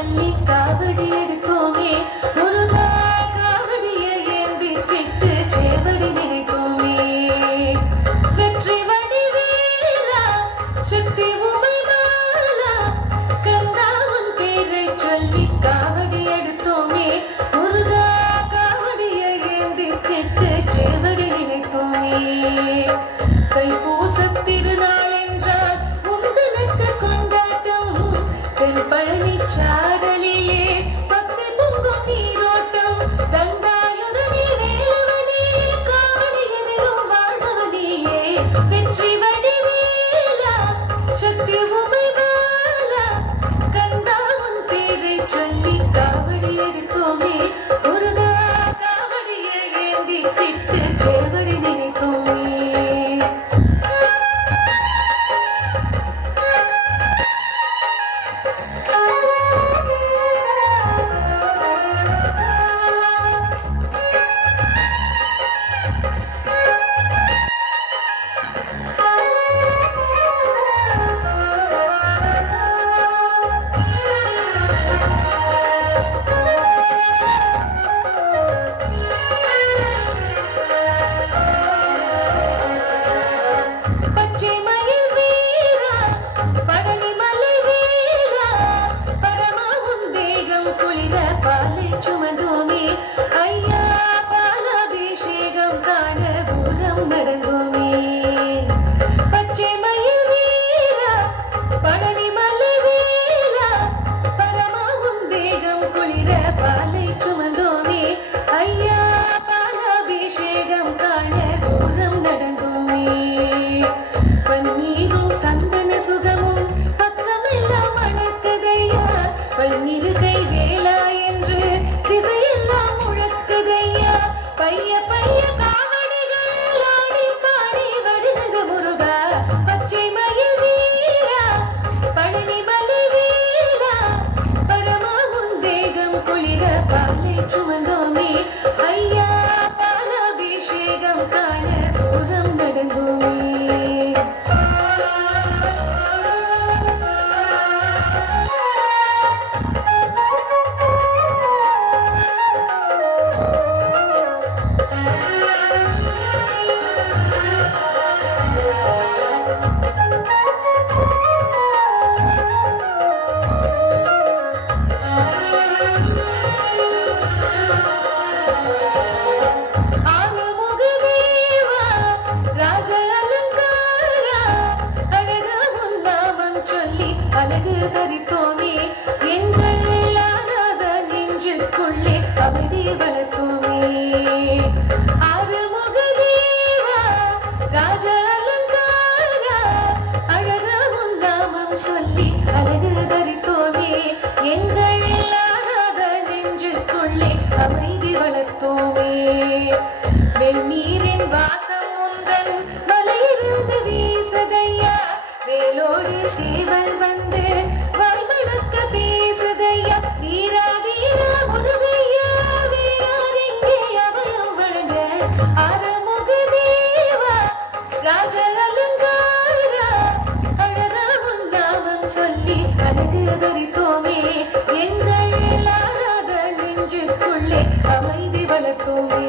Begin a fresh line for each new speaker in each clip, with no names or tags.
and அழகு தரித்தோமே. எங்கள் அனாத நெஞ்சுக்குள்ளே அமைதி வளர்த்தோமே. ஆறுமுக தேவா ராஜ அலங்காரா அழகும் நாமம் சொல்லி அழகு தரித்தோமே. எங்கள் அனாத நெஞ்சுக்குள்ளே அமைதி வளர்த்தோமே. வெந்நீரின் வாசம் உந்தன் மலையிருந்து வீசதையா. வேலோடு சேவல் வந்த வந்து வழிநடக்க பேசுகையா? வீரா வீரா முருகையா வீரார் இங்கே அபயம் வழங்க? அறமுக தேவா ராஜ அலங்காரா அழகா உன் நாமம் எங்கள் நெஞ்சுக்குள்ளே அமைதி வளர்த்தோமே.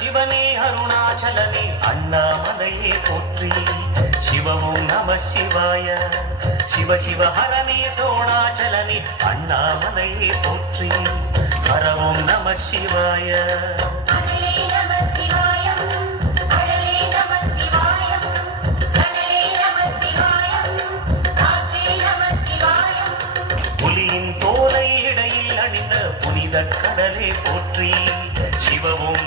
சிவனே அருணாச்சலனே அண்ணாமலையே போற்றி. சிவவும் நம சிவாய. சிவ சிவ ஹரணே சோணாச்சலனே அண்ணாமலையே போற்றி. ஹரவும் நம சிவாய.
புனித கடலே
போற்றி. சிவவும்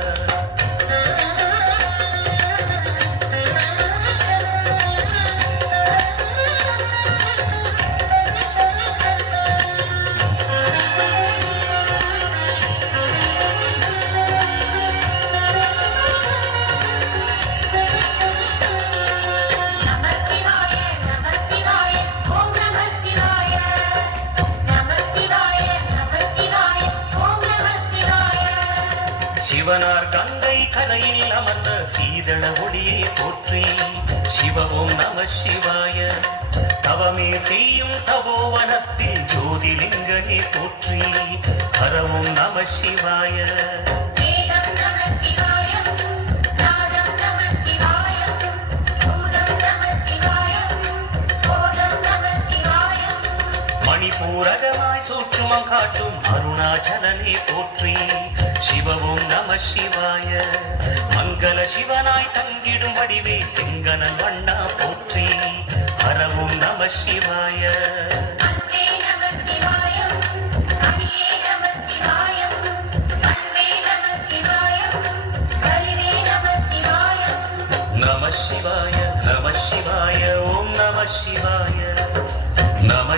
சிவனார் கங்கை கரையில் அமர்ந்த சீதள ஒளியை போற்றி சிவவும் நம சிவாய. தவமே செய்யும் தபோவனத்தில் ஜோதிலிங்கனே போற்றி. கரவும் நம சிவாய. மணிபூரகமாய் காட்டும் அருணாச்சலனே போற்றி. சிவவும் நம சிவாய. மங்கள சிவனாய் தங்கிடும் வடிவே சிங்கனன் வண்ணா போற்றி. ஹரவும் நம சிவாய.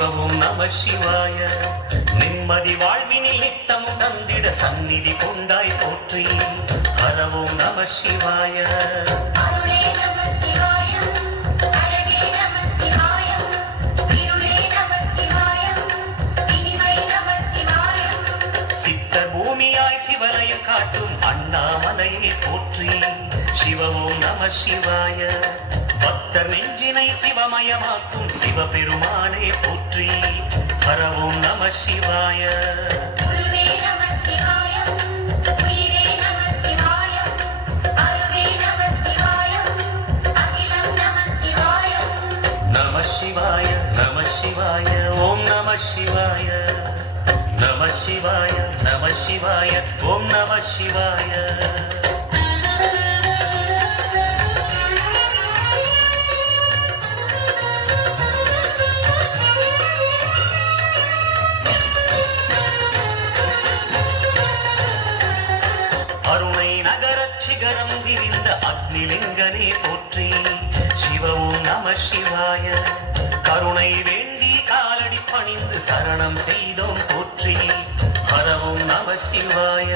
சிவவும் நம சிவாய. நிம்மதி வாழ்வினில் நித்தமும் தந்திட சந்நிதி கொண்டாய் போற்றி. ஹரவும் நம சிவாய. காட்டும் அண்ணாமலையை போற்றி. சிவவும் நம சிவாய. நெஞ்சினை சிவமயமாக்கும் சிவபெருமானே போற்றி ஹரவும் நம சிவாய
குருவே நம சிவாயம் உயிரே நம சிவாயம் அருவே நம சிவாயம் அகிலம் நம சிவாயம்
நம சிவாய நம சிவாய ஓம் நம சிவாய நம சிவாய நம சிவாய ஓம் நம சிவாய அக்னிலிங்கனே போற்றி. சிவவும் நம சிவாய கருணை வேண்டி காலடி பணிந்து சரணம் செய்தோம் போற்றி. ஹரவும் நம சிவாய.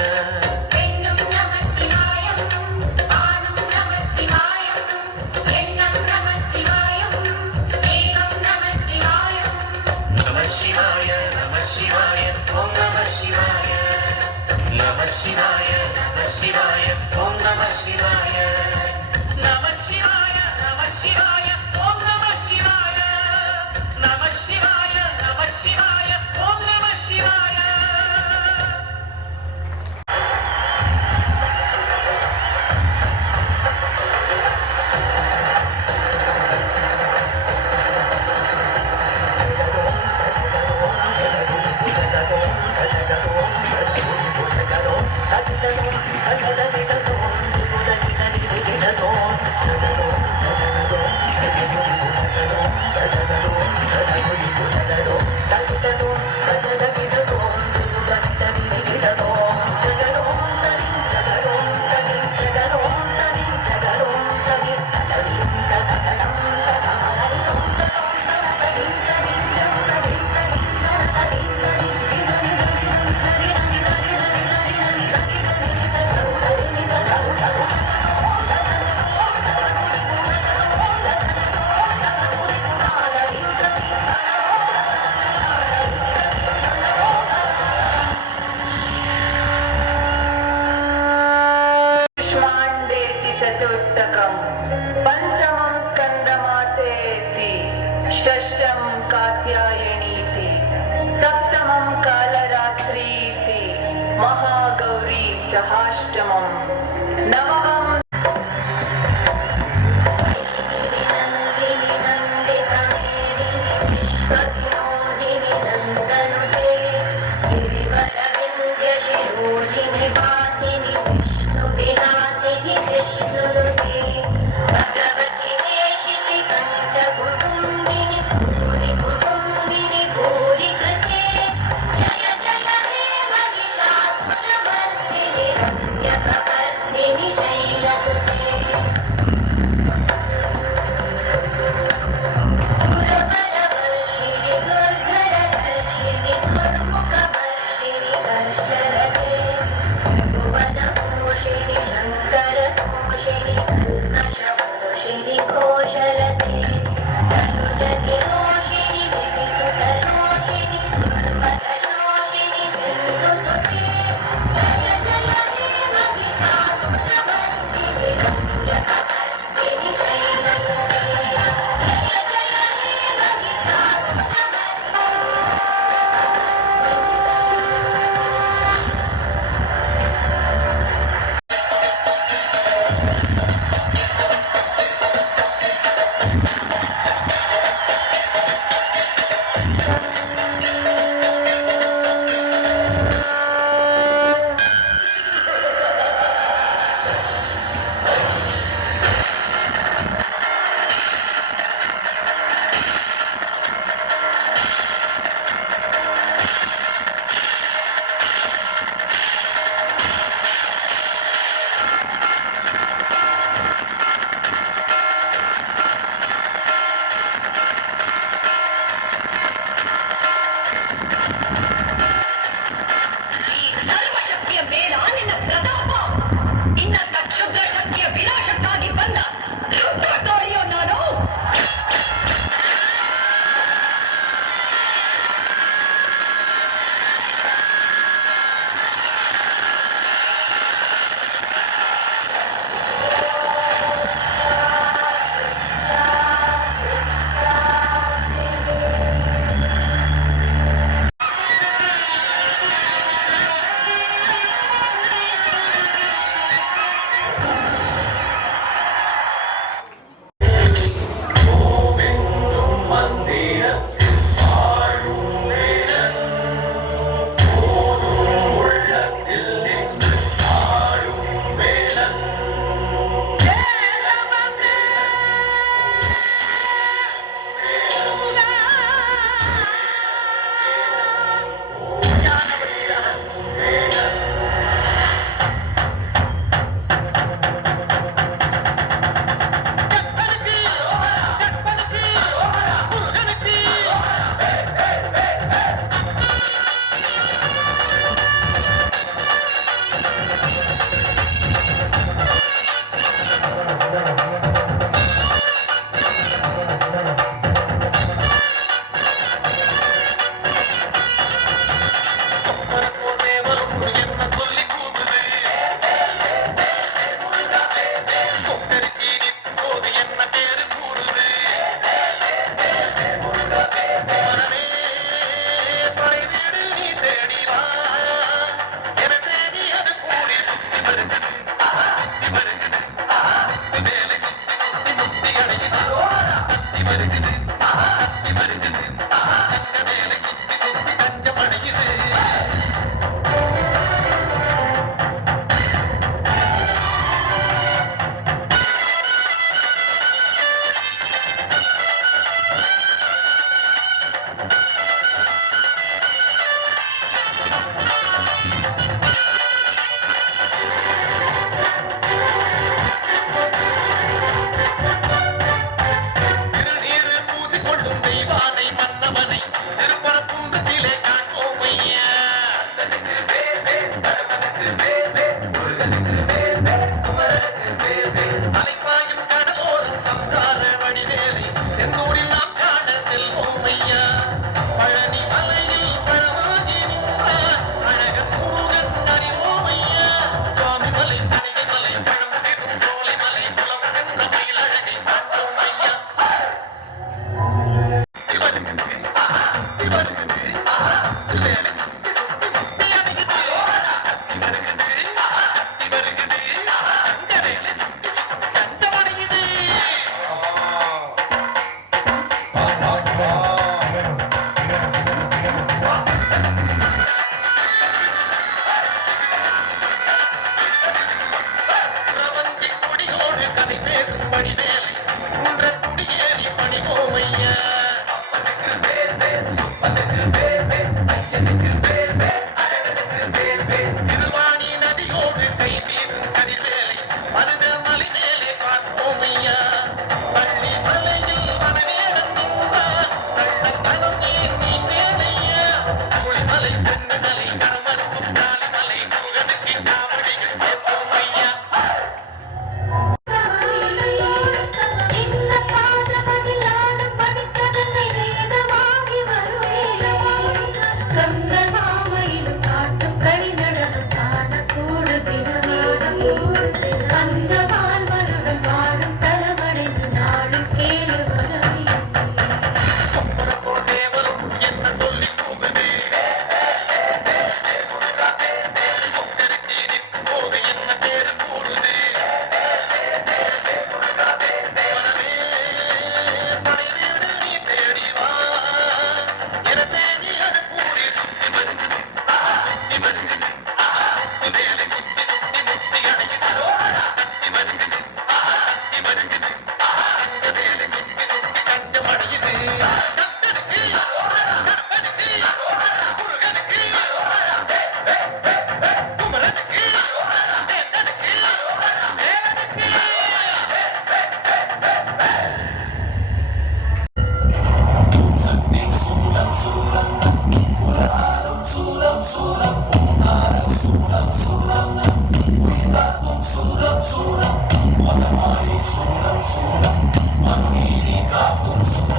一
个公司